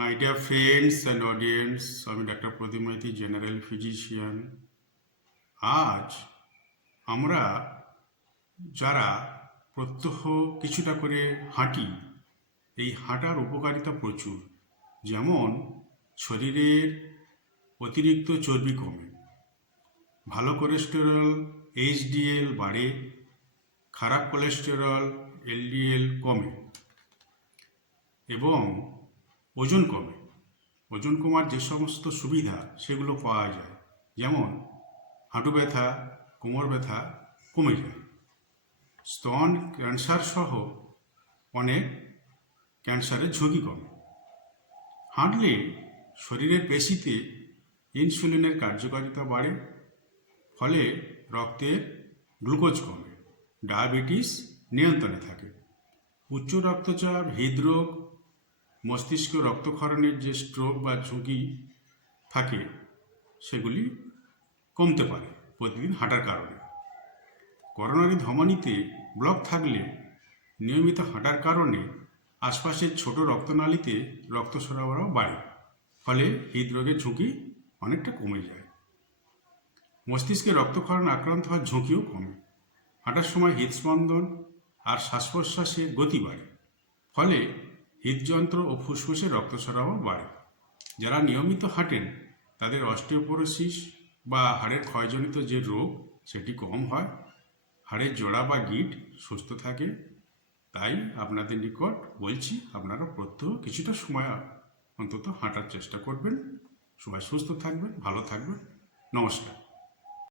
My dear friends and audience, আমি doctor প্রদীপ Maiti, general physician. আজ আমরা যারা প্রত্যহ কিছুটা করে হাঁটি, এই হাঁটার উপকারিতা প্রচুর। যেমন শরীরের অতিরিক্ত চর্বি কমে, ভালো কোলেস্টেরল HDL বাড়ে, খারাপ কোলেস্টেরল LDL কমে এবং ওজন কমে। ওজন কমার যে সমস্ত সুবিধা সেগুলো পাওয়া যায়, যেমন হাঁটু ব্যথা, কোমর ব্যথা কমে যায়। স্তন ক্যান্সার সহ অনেক ক্যান্সারের ঝুঁকি কমে। হাঁটলে শরীরের পেশিতে ইনসুলিনের কার্যকারিতা বাড়ে, ফলে রক্তের গ্লুকোজ কমে, ডায়াবেটিস নিয়ন্ত্রণে থাকে। উচ্চ রক্তচাপ, হৃদরোগ, মস্তিষ্ক রক্তক্ষরণের যে স্ট্রোক বা ঝুঁকি থাকে সেগুলি কমতে পারে প্রতিদিন হাঁটার কারণে। করোনারি ধমনীতে ব্লক থাকলে নিয়মিত হাঁটার কারণে আশপাশের ছোট রক্তনালীতে রক্ত সরবরাহ বাড়ে, ফলে হৃদরোগের ঝুঁকি অনেকটা কমে যায়। মস্তিষ্কে রক্তক্ষরণ আক্রান্ত হওয়ার ঝুঁকিও কমে। হাঁটার সময় হৃদস্পন্দন আর শ্বাস প্রশ্বাসের গতি বাড়ে, ফলে হৃদযন্ত্র ও ফুসফুসে রক্ত সরবরাহ বাড়ে। যারা নিয়মিত হাঁটেন তাদের অস্টিওপোরোসিস বা হাড়ের ক্ষয়জনিত যে রোগ সেটি কম হয়, হাড়ের জোড়া বা গিঁট সুস্থ থাকে। তাই আপনাদের নিকট বলছি, আপনারা প্রত্যহ কিছুটা সময় অন্তত হাঁটার চেষ্টা করবেন। সবাই সুস্থ থাকবেন, ভালো থাকবেন। নমস্কার।